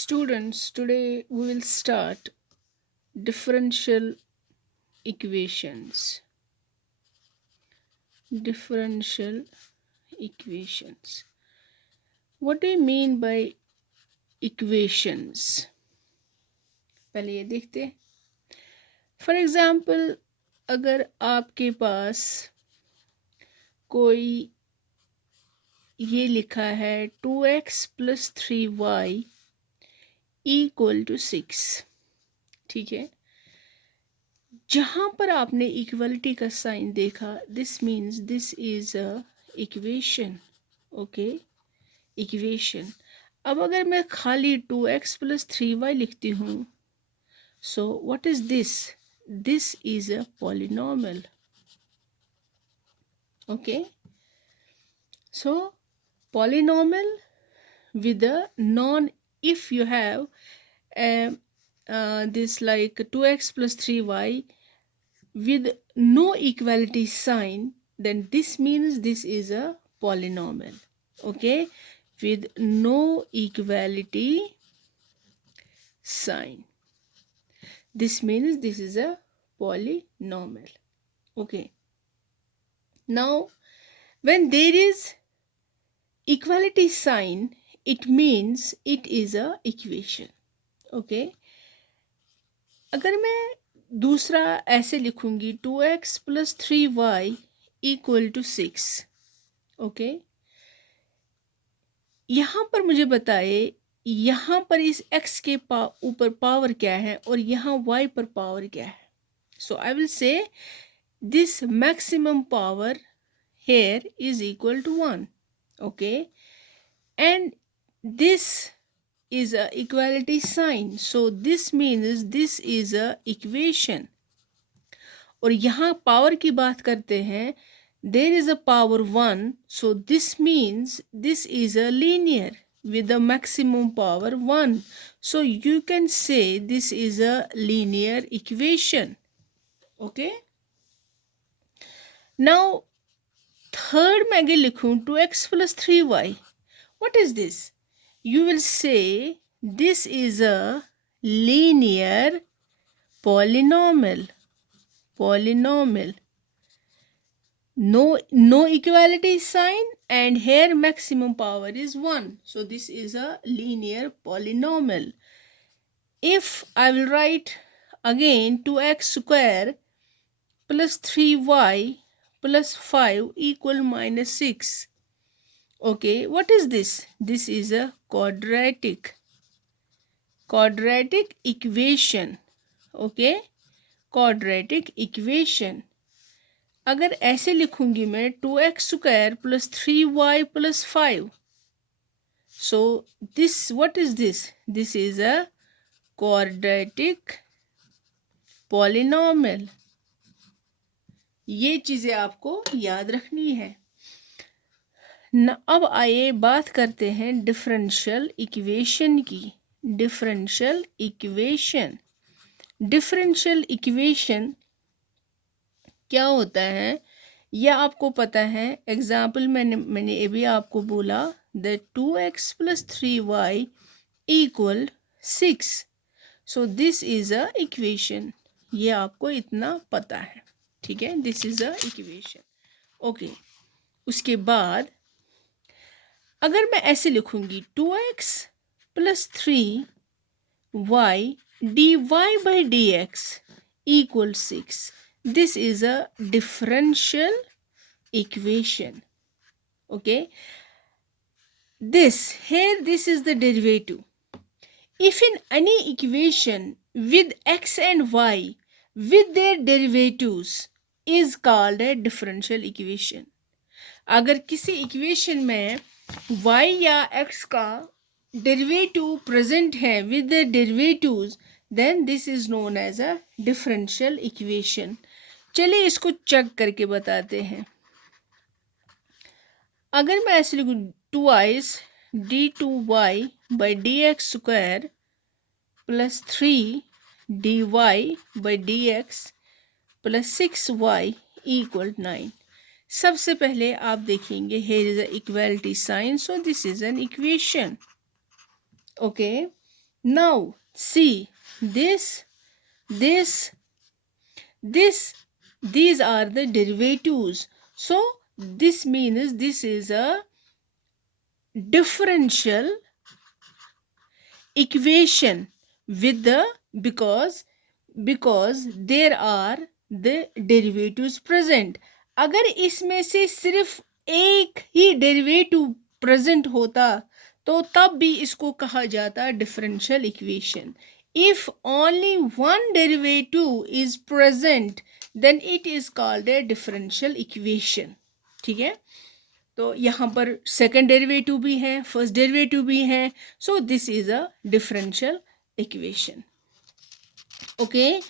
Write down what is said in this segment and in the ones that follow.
Students, today we will start differential equations. Differential equations. What do you mean by equations? पहले ये देखते हैं. For example, अगर आपके पास कोई ये लिखा है 2x + 3y = 6, ठीक है. जहाँ पर आपने इक्वलिटी का साइन देखा, this means this is a equation. Okay, equation. अब अगर मैं खाली 2x + 3y लिखती हूँ, so what is this? This is a polynomial. Okay, so polynomial with a non, if you have this like 2x + 3y with no equality sign, then this means this is a polynomial. Okay, with no equality sign, this means this is a polynomial. Okay, now when there is equality sign, it means it is a equation. Okay, अगर मैं दूसरा ऐसे लिखूंगी 2x + 3y = 6. Okay, यहाँ पर मुझे बताए यहाँ पर इस x के ऊपर पावर क्या है और यहाँ y पर पावर क्या है. So I will say this maximum power here is equal to 1. Okay, and this is a equality sign, so this means this is a equation. और यहाँ पावर की बात करते हैं, there is a power 1, so this means this is a linear with a maximum power 1, so you can say this is a linear equation. Okay, now third मैं अगर लिखूं 2x + 3y, what is this? You will say this is a linear polynomial. No equality sign, and here maximum power is 1, so this is a linear polynomial. If I will write again 2x² + 3y + 5 = -6. Okay, what is this? This is a quadratic equation. Okay, quadratic equation. अगर ऐसे लिखूंगी मैं 2x² + 3y + 5, so this, what is this? This is a quadratic polynomial. ये चीजें आपको याद रखनी है न. अब आइए बात करते हैं डिफरेंशियल इक्वेशन की. डिफरेंशियल इक्वेशन क्या होता है यह आपको पता है. एग्जाम्पल मैंने ये भी आपको बोला that 2x + 3y = 6, so this is a equation. ये आपको इतना पता है, ठीक है. This is a equation. Okay, उसके बाद अगर मैं ऐसे लिखूंगी 2x + 3y dy/dx = 6, this is a differential equation. Okay, this is the derivative. If in any equation with x and y with their derivatives is called a differential equation. अगर किसी equation में y या x का derivative present है with the derivatives, then this is known as a differential equation. चलिए इसको check करके बताते हैं. अगर मैं ऐसे लिखूं 2y d2y/dx² + 3 dy/dx + 6y = 9. सबसे पहले आप देखेंगे here is a equality sign, so this is an equation. Okay, Now see this, this, this, these are the derivatives. So this means this is a differential equation with the, because there are the derivatives present. अगर इसमें से सिर्फ एक ही derivative present होता तो तब भी इसको कहा जाता differential equation. If only one derivative is present, then it is called a differential equation. ठीक है, तो यहाँ पर सेकंड डेरिवेटिव भी है, फर्स्ट डेरिवेटिव भी है. So this is a differential equation. Okay,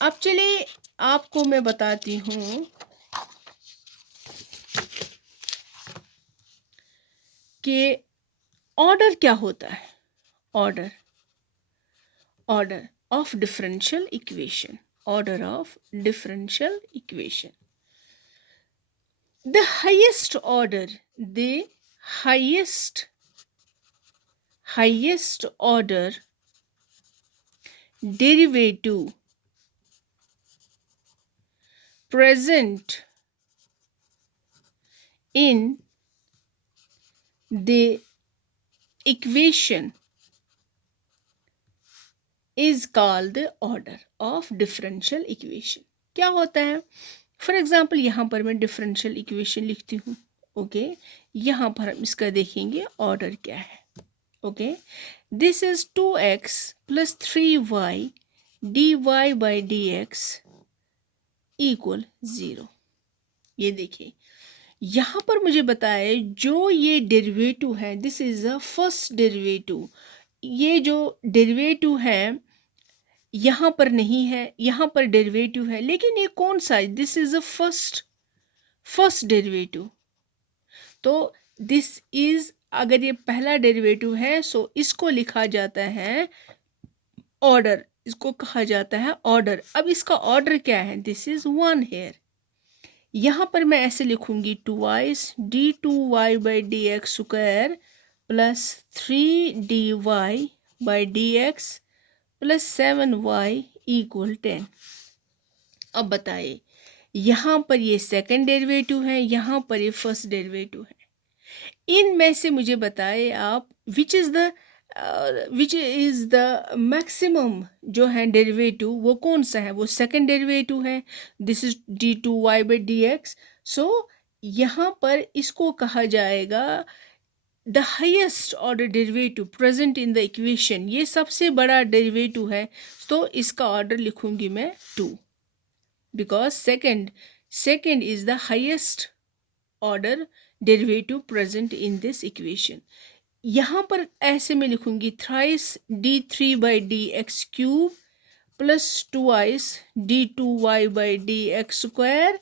अब चलिए आपको मैं बताती हूँ कि ऑर्डर क्या होता है. Order of differential equation. Order of differential equation. The highest order, the highest order derivative present in the equation is called the order of differential equation. क्या होता है? फॉर एग्जाम्पल यहाँ पर मैं डिफरेंशियल इक्वेशन लिखती हूँ. ओके, यहाँ पर हम इसका देखेंगे ऑर्डर क्या है. Okay, this is 2x plus 3y dy by dx equal 0. ये देखिए, यहाँ पर मुझे बताए जो ये डेरिवेटिव है, this is a first derivative. ये जो डेरिवेटिव है यहाँ पर नहीं है, यहाँ पर डेरिवेटिव है, लेकिन ये कौन सा है? This is a first derivative. तो दिस इज, अगर ये पहला डेरिवेटिव है सो इसको लिखा जाता है ऑर्डर, इसको कहा जाता है ऑर्डर. अब इसका ऑर्डर क्या है? This is 1 here. यहाँ पर मैं ऐसे लिखूंगी 2y d2y by D X square plus 3dy by D X plus 7y equal 10. अब बताइए, यहाँ पर ये सेकंड डेरिवेटिव है, यहाँ पर ये फर्स्ट डेरिवेटिव है. इनमें से मुझे बताए आप विच इज द मैक्सिमम जो है डेरिवेटिव, वो कौन सा है? वो सेकंड डेरिवेटिव है. This is d2y by D x. So यहाँ पर इसको कहा जाएगा the highest order derivative present in the equation. ये सबसे बड़ा डेरिवेटिव है, तो इसका ऑर्डर लिखूंगी मैं 2, because second is the highest order derivative present in this equation. यहाँ पर ऐसे में लिखूंगी thrice d3 by D x cube plus 2i's d2y by D X square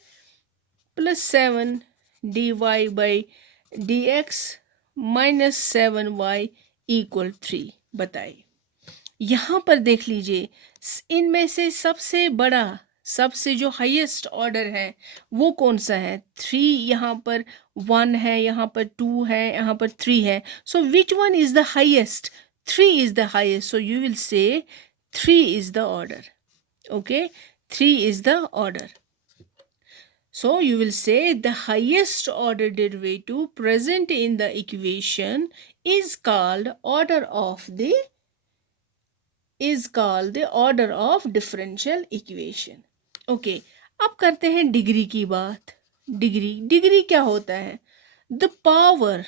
plus 7dy by D x minus 7y equal 3. बताइए, यहाँ पर देख लीजिए, इनमें से सबसे बड़ा, सबसे जो हाईएस्ट ऑर्डर है वो कौन सा है? 3, यहाँ पर 1 है, यहाँ पर 2 है, यहाँ पर 3 है. So which one is the highest? 3 is the highest. So you will say 3 is the order. Okay, 3 is the order. So you will say the highest order derivative present in the equation is called order of differential equation. Okay, अब करते हैं degree की बात. Degree क्या होता है? The power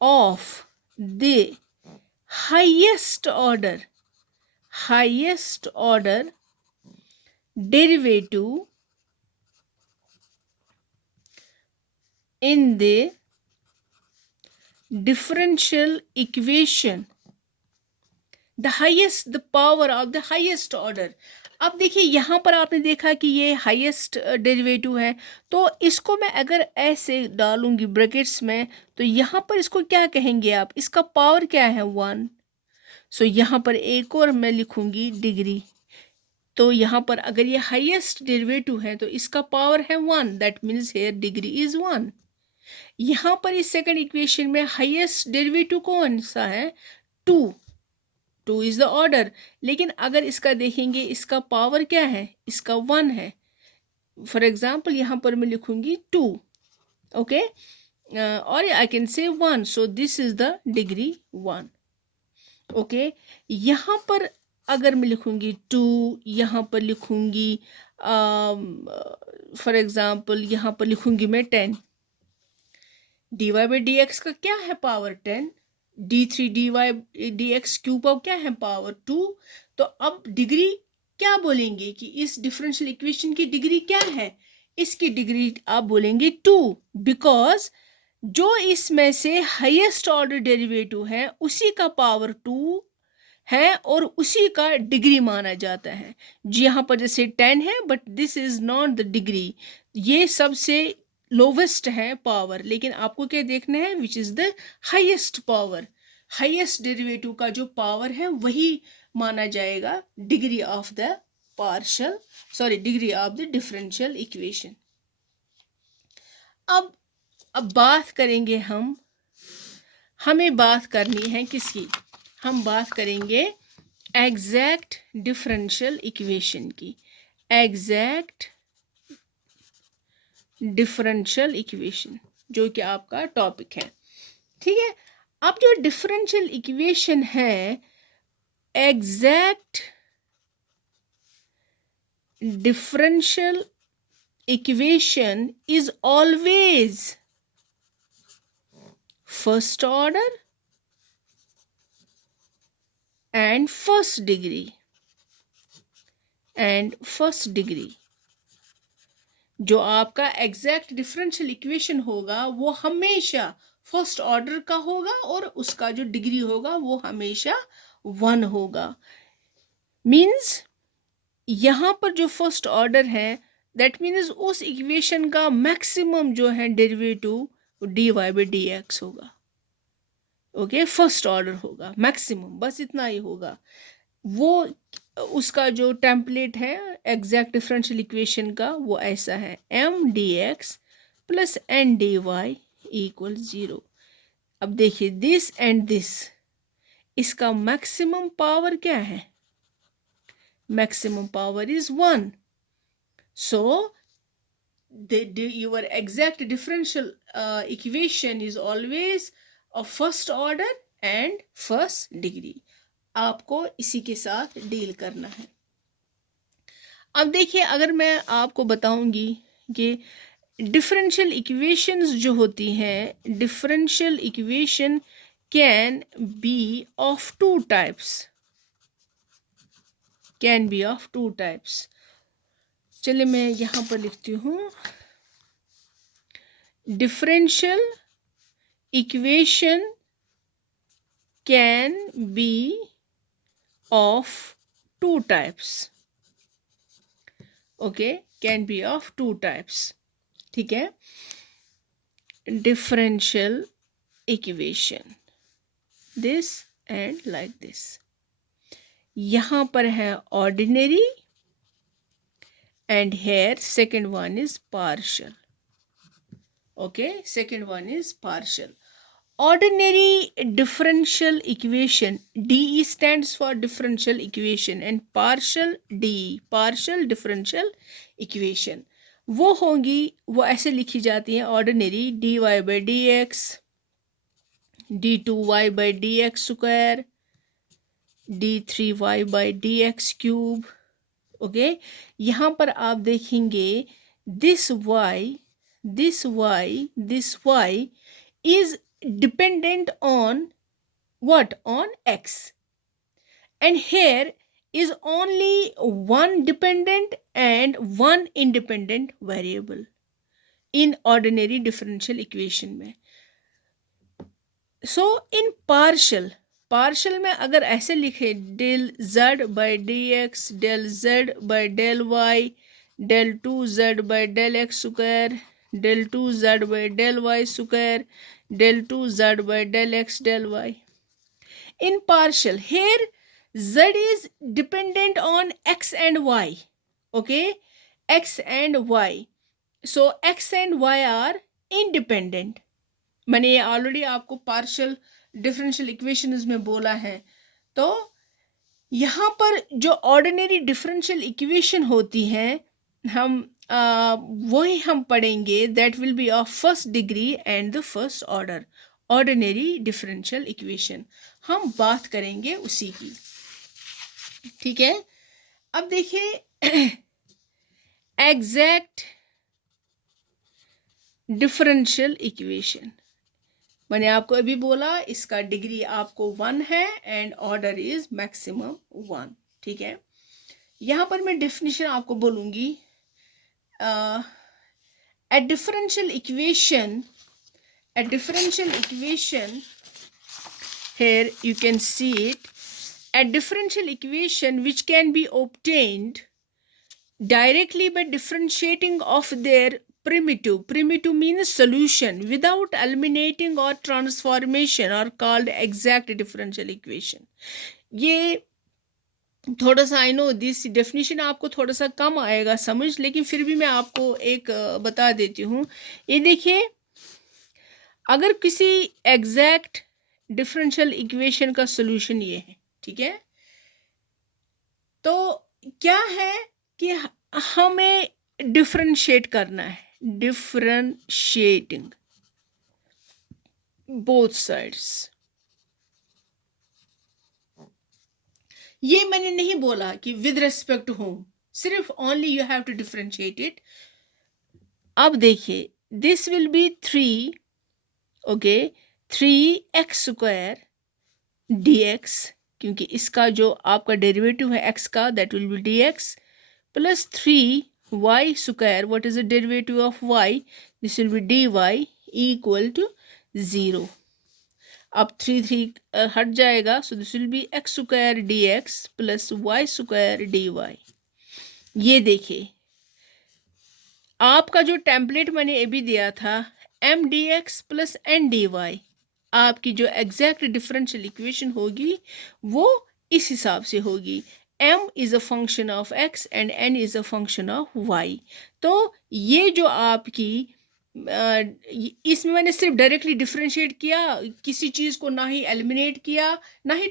of the highest order derivative in the differential equation, the power of the highest order. अब देखिए, यहाँ पर आपने देखा कि ये हाईएस्ट डेरिवेटिव है, तो इसको मैं अगर ऐसे डालूंगी ब्रैकेट्स में, तो यहाँ पर इसको क्या कहेंगे आप? इसका पावर क्या है? 1. सो यहाँ पर एक और मैं लिखूंगी डिग्री. तो यहाँ पर अगर ये हाईएस्ट डेरिवेटिव है तो इसका पावर है 1, that means here degree is 1. यहाँ पर इस सेकंड इक्वेशन में हाईएस्ट डेरिवेटिव कौन सा है? 2 इज द ऑर्डर। लेकिन अगर इसका देखेंगे, इसका पावर क्या है? इसका 1 है। फॉर एग्जाम्पल यहाँ पर मैं लिखूंगी 2, ओके, और I can say 1, so this is the degree 1, okay. यहाँ पर अगर मैं लिखूंगी 2, यहाँ पर लिखूंगी फॉर एग्जाम्पल यहाँ पर लिखूंगी मैं 10, dy बाई डी एक्स का क्या है? Power 10, d3 dy dx cube का क्या है? पावर 2। तो अब डिग्री क्या बोलेंगे कि इस डिफरेंशियल इक्वेशन की डिग्री क्या है? इसकी डिग्री आप बोलेंगे 2, बिकॉज जो इसमें से हाईएस्ट ऑर्डर डेरिवेटिव है उसी का पावर 2 है और उसी का डिग्री माना जाता है। जी यहाँ पर जैसे 10 है, but this is not the degree, ये सबसे लोवेस्ट है पावर, लेकिन आपको क्या देखना है? Which is the highest power, highest derivative का जो पावर है वही माना जाएगा degree of the partial, sorry, degree of the differential equation. अब बात करेंगे हमें बात करनी है किसकी? हम बात करेंगे एग्जैक्ट डिफरेंशियल इक्वेशन की, एग्जैक्ट डिफरेंशियल इक्वेशन, जो कि आपका टॉपिक है, ठीक है। अब जो डिफरेंशियल इक्वेशन है, exact differential equation is always first order and first degree, जो आपका एग्जैक्ट डिफरेंशियल इक्वेशन होगा वो हमेशा फर्स्ट ऑर्डर का होगा और उसका जो डिग्री होगा वो हमेशा 1 होगा। मीन्स यहाँ पर जो फर्स्ट ऑर्डर है, दैट मीन्स उस इक्वेशन का मैक्सिमम जो है derivative dy by D x होगा, ओके, फर्स्ट ऑर्डर होगा, मैक्सिमम, बस इतना ही होगा। वो उसका जो टेम्पलेट है एग्जैक्ट डिफरेंशियल इक्वेशन का वो ऐसा है, m dx plus n dy equal 0। अब देखिए दिस एंड दिस, इसका मैक्सिमम पावर क्या है? Maximum power is 1, so your exact differential equation is always of first order and first degree। आपको इसी के साथ डील करना है। अब देखिए, अगर मैं आपको बताऊंगी कि डिफरेंशियल इक्वेशंस जो होती हैं, differential equation can be of 2 types, can be of 2 types. चलिए मैं यहाँ पर लिखती हूँ, differential equation can be of 2 types, okay, can be of 2 types, ठीक है। differential equation this and like this, यहाँ पर है ordinary and here second one is partial, okay, second one is partial। Ordinary differential equation, DE stands for differential equation and partial DE, partial differential equation, वो होंगी, वो ऐसे लिखी जाती हैं ordinary dy by dx, d2y by dx square, d3y by dx cube, okay. यहाँ पर आप देखेंगे this y is dependent on what? On x, and here is only one dependent and one independent variable in ordinary differential equation में। so in partial में अगर ऐसे लिखे del z by dx, del z by del y, del 2z by del x square, del 2z by del y square, del 2z by del x del y। in partial, here z is dependent on x and y, okay, x and y, so x and y are independent. मैंने ये already आपको partial differential equations में बोला है। तो यहाँ पर जो ऑर्डिनरी डिफरेंशियल इक्वेशन होती हैं हम वही हम पढ़ेंगे, that will B of first degree and the first order. Ordinary differential equation हम बात करेंगे उसी की, ठीक है। अब देखिए एग्जैक्ट डिफरेंशियल इक्वेशन, मैंने आपको अभी बोला इसका डिग्री आपको 1 है एंड ऑर्डर इज मैक्सिमम 1, ठीक है। यहाँ पर मैं डेफिनेशन आपको बोलूँगी। a differential equation here you can see it, a differential equation which can be obtained directly by differentiating of their primitive means solution without eliminating or transformation are called exact differential equation। ये थोड़ा सा I know this definition आपको थोड़ा सा कम आएगा समझ, लेकिन फिर भी मैं आपको एक बता देती हूँ। ये देखिए अगर किसी एग्जैक्ट डिफरेंशियल इक्वेशन का सॉल्यूशन ये है, ठीक है, तो क्या है कि हमें डिफरेंशिएट करना है, डिफरेंशिएटिंग बोथ साइड्स। ये मैंने नहीं बोला कि विद रेस्पेक्ट टू होम, सिर्फ only you have to differentiate it. अब देखिए this will be 3, okay, 3x² dx, क्योंकि इसका जो आपका डेरिवेटिव है x का, that will be dx plus 3y², what is the derivative of y, this will be dy equal to 0। अब 3 हट जाएगा, so this will be x² dx plus y² dy। ये देखिए आपका जो टेम्पलेट मैंने अभी दिया था m dx plus n dy, आपकी जो एग्जैक्ट डिफरेंशियल इक्वेशन होगी वो इस हिसाब से होगी, m is a function of x and n is a function of y। तो ये जो आपकी इसमें मैंने सिर्फ डायरेक्टली डिफरेंशिएट किया, किसी चीज़ को ना ही एलिमिनेट किया ना ही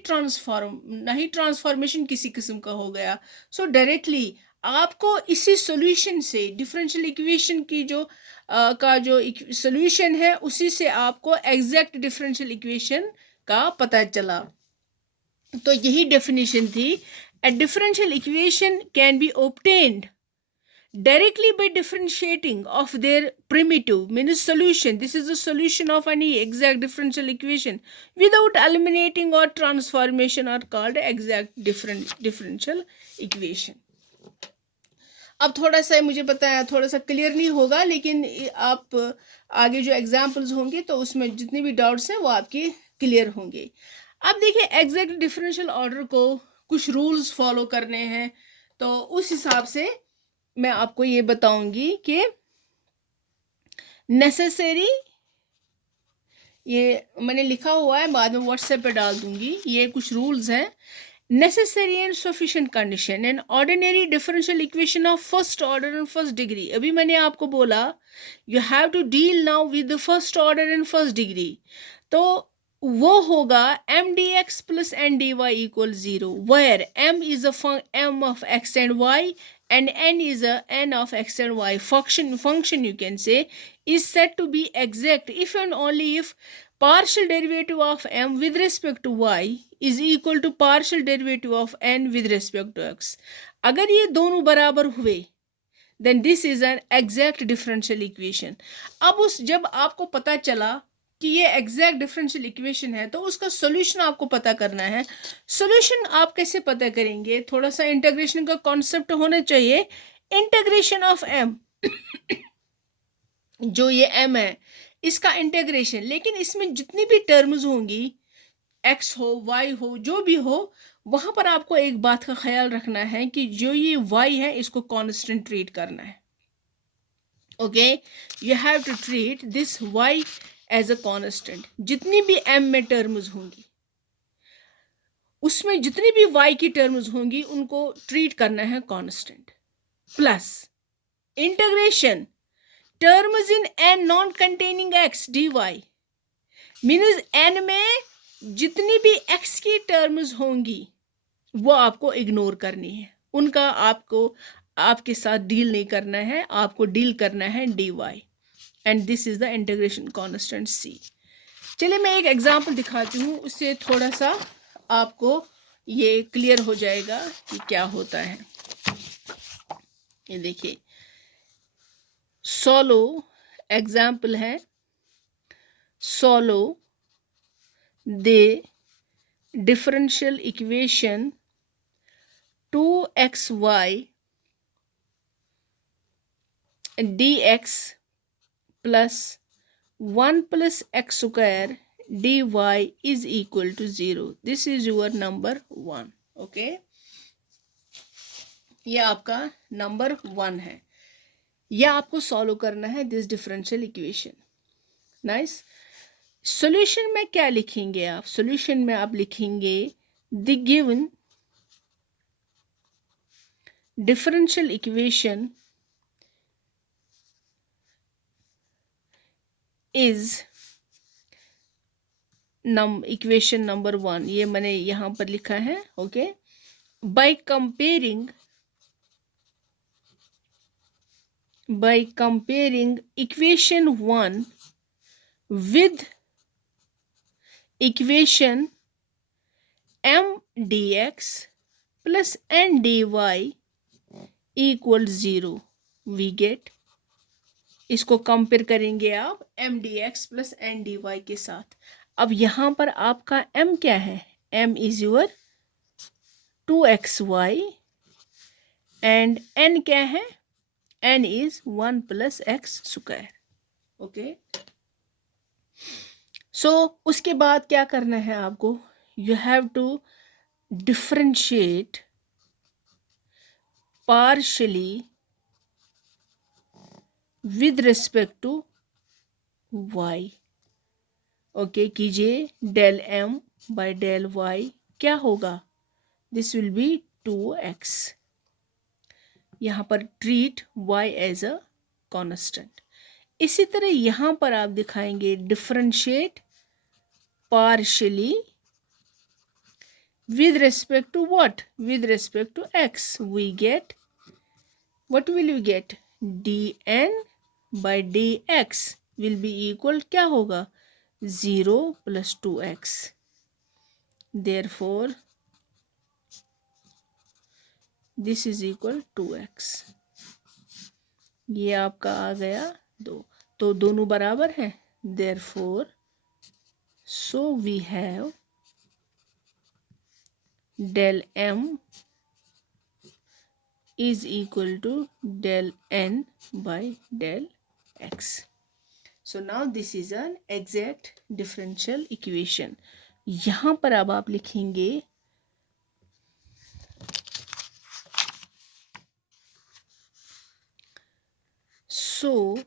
ट्रांसफॉर्मेशन किसी किस्म का हो गया। सो डायरेक्टली आपको इसी सॉल्यूशन से डिफरेंशियल इक्वेशन की जो का जो सॉल्यूशन है उसी से आपको एग्जैक्ट डिफरेंशियल इक्वेशन का पता चला। तो यही डेफिनेशन थी, a differential equation can be obtained directly by differentiating of their primitive means solution, this is the solution of any exact differential equation without eliminating or transformation are called exact differential equation। अब थोड़ा सा मुझे पता है थोड़ा सा clear नहीं होगा, लेकिन आप आगे जो एग्जाम्पल्स होंगे तो उसमें जितनी भी डाउट्स हैं वो आपके क्लियर होंगे। अब देखिए एग्जैक्ट डिफरेंशियल ऑर्डर को कुछ रूल्स फॉलो करने हैं, तो उस हिसाब से मैं आपको ये बताऊंगी कि नेसेसरी, ये मैंने लिखा हुआ है बाद में व्हाट्सएप पे डाल दूंगी, ये कुछ रूल्स हैं। necessary and sufficient condition and ordinary differential equation of first order and first degree। अभी मैंने आपको बोला you have to deal now with the first order and first degree, तो वो होगा m dx plus n dy equal 0 where m is a m of x and y and n is a n of x and y function you can say is said to be exact if and only if partial derivative of m with respect to y is equal to partial derivative of n with respect to x। अगर ये दोनों बराबर हुए then this is an exact differential equation। अब उस जब आपको पता चला कि ये एग्जैक्ट डिफरेंशियल इक्वेशन है तो उसका सॉल्यूशन आपको पता करना है। सॉल्यूशन आप कैसे पता करेंगे, थोड़ा सा इंटीग्रेशन का कॉन्सेप्ट होना चाहिए। इंटीग्रेशन ऑफ m जो ये m है इसका इंटीग्रेशन, लेकिन इसमें जितनी भी टर्म्स होंगी x हो y हो जो भी हो, वहां पर आपको एक बात का ख्याल रखना है कि जो ये y है इसको कांस्टेंट ट्रीट करना है। Okay, you have to treat this y as a constant. जितनी भी m में टर्म्स होंगी उसमें जितनी भी y की टर्म्स होंगी उनको ट्रीट करना है constant. Plus integration terms in n non containing x d y means n में जितनी भी एक्स की टर्म्स होंगी वो आपको इग्नोर करनी है, उनका आपको आपके साथ डील नहीं करना है, आपको डील करना है d y and this is the integration constant c. चलिए मैं एक एग्जांपल दिखाती हूँ, उससे थोड़ा सा आपको ये क्लियर हो जाएगा कि क्या होता है। ये देखिए सोलो एग्जाम्पल है, solo the differential equation 2xy dx plus 1 plus x square dy is equal to 0. This is your number 1. Okay, ये आपका नंबर 1 है, यह आपको सॉल्व करना है this differential equation. Nice. Solution में क्या लिखेंगे आप? सॉल्यूशन में आप लिखेंगे the given differential equation is equation number 1, ये मैंने यहाँ पर लिखा है। Okay, by comparing equation 1 with equation m dx plus n dy equals 0, we get, इसको कंपेयर करेंगे आप m dx plus n dy के साथ। अब यहाँ पर आपका m क्या है? m is your 2xy and n क्या है? n is 1 plus x square। Okay, so उसके बाद क्या करना है आपको? You have to differentiate partially with respect to y। Okay, कीजिए del m by del y क्या होगा? This will be 2x। यहाँ पर treat y as a constant. इसी तरह यहाँ पर आप दिखाएंगे differentiate partially with respect to what? With respect to x, we get, what will you get? dn by dx will be equal, क्या होगा? 0 plus 2x। therefore this is equal 2x। ये आपका आ गया 2, तो दोनों बराबर हैं। therefore so we have del m is equal to del n by del x। So now this is an exact differential equation। यहाँ पर अब आप लिखेंगे so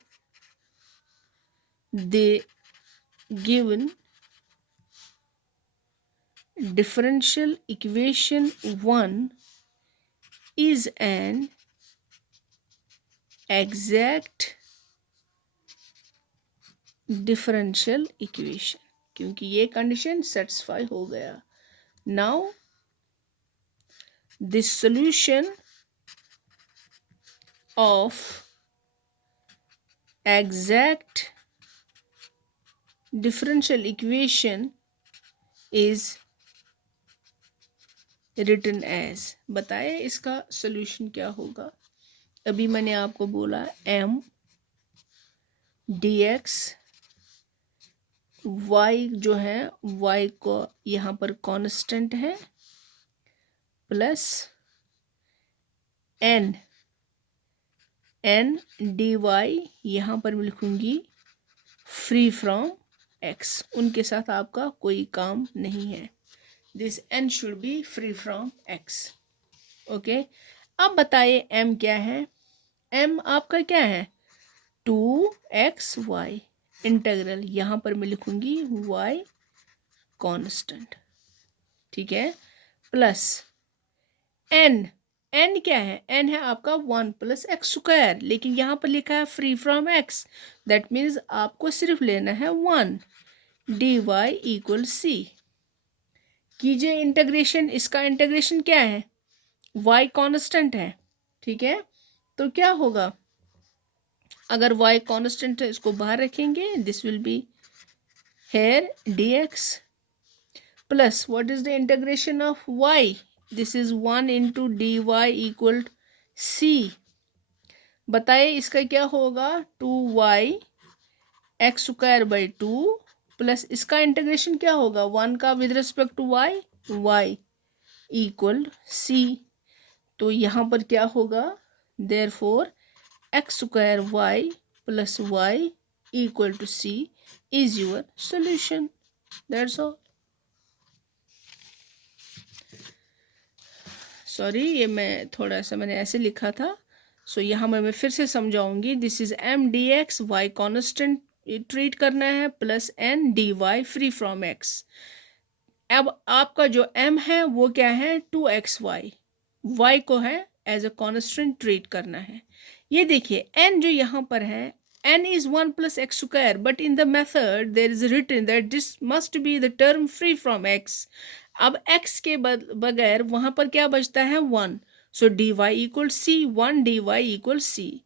the given differential equation 1 is an exact differential equation, क्योंकि ये condition satisfy हो गया। Now the solution of exact differential equation is written as, बताए इसका सॉल्यूशन क्या होगा? अभी मैंने आपको बोला m dx y जो है y को यहाँ पर कांस्टेंट है प्लस n dy यहाँ पर मैं लिखूंगी फ्री फ्रॉम x, उनके साथ आपका कोई काम नहीं है। This n should be free from x। Okay, अब बताइए m क्या है? m आपका क्या है? 2xy इंटीग्रल, यहाँ पर मैं लिखूंगी y कांस्टेंट, ठीक है, प्लस n एन क्या है, एन है आपका 1 प्लस एक्स स्क्वायर, लेकिन यहाँ पर लिखा है free from x, that means आपको सिर्फ लेना है 1, डी वाई इक्वल सी। कीजिए इंटीग्रेशन, इसका इंटीग्रेशन क्या है, y कांस्टेंट है, ठीक है। तो क्या होगा, अगर y कांस्टेंट है इसको बाहर रखेंगे, this will be here dx plus what is the integration of y, this is 1 into d y equal c। बताइए इसका क्या होगा, 2y x square by 2 plus इसका इंटीग्रेशन क्या होगा, 1 का with respect to y equal c। तो यहाँ पर क्या होगा, therefore x square y plus y equal to c is your solution, that's all. Sorry, ये मैं थोड़ा सा मैंने ऐसे लिखा था, सो यहाँ मैं फिर से समझाऊंगी। This is m d x, y constant treat करना है, plus n d y free from x. अब आपका जो m है वो क्या है, 2xy, y को है एज अ कॉन्स्टेंट ट्रीट करना है। ये देखिए n जो यहाँ पर है, n is 1 plus x square, but in the method there is written that this must be the term free from x। अब x के बगैर वहाँ पर क्या बचता है, 1, so d y equal c, 1 d y equal c.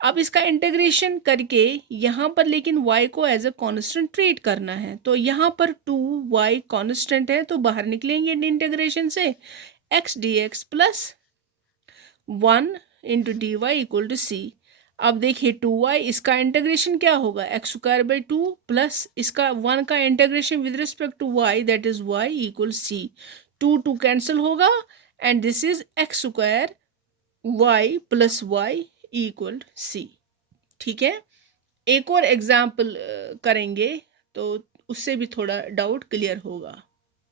अब इसका इंटीग्रेशन करके यहाँ पर लेकिन y को एज अ कांस्टेंट ट्रीट करना है, तो यहाँ पर 2y कांस्टेंट है, तो बाहर निकलेंगे इंटीग्रेशन से, x dx plus 1 into d y equal to c. अब देखिए 2y, इसका इंटीग्रेशन क्या होगा, एक्स स्क्वायर बाई 2 प्लस इसका 1 का integration with respect to y, that is y equal c. 2 cancel होगा and this is x square y plus y equal c, ठीक है। एक और एग्जाम्पल करेंगे तो उससे भी थोड़ा डाउट क्लियर होगा।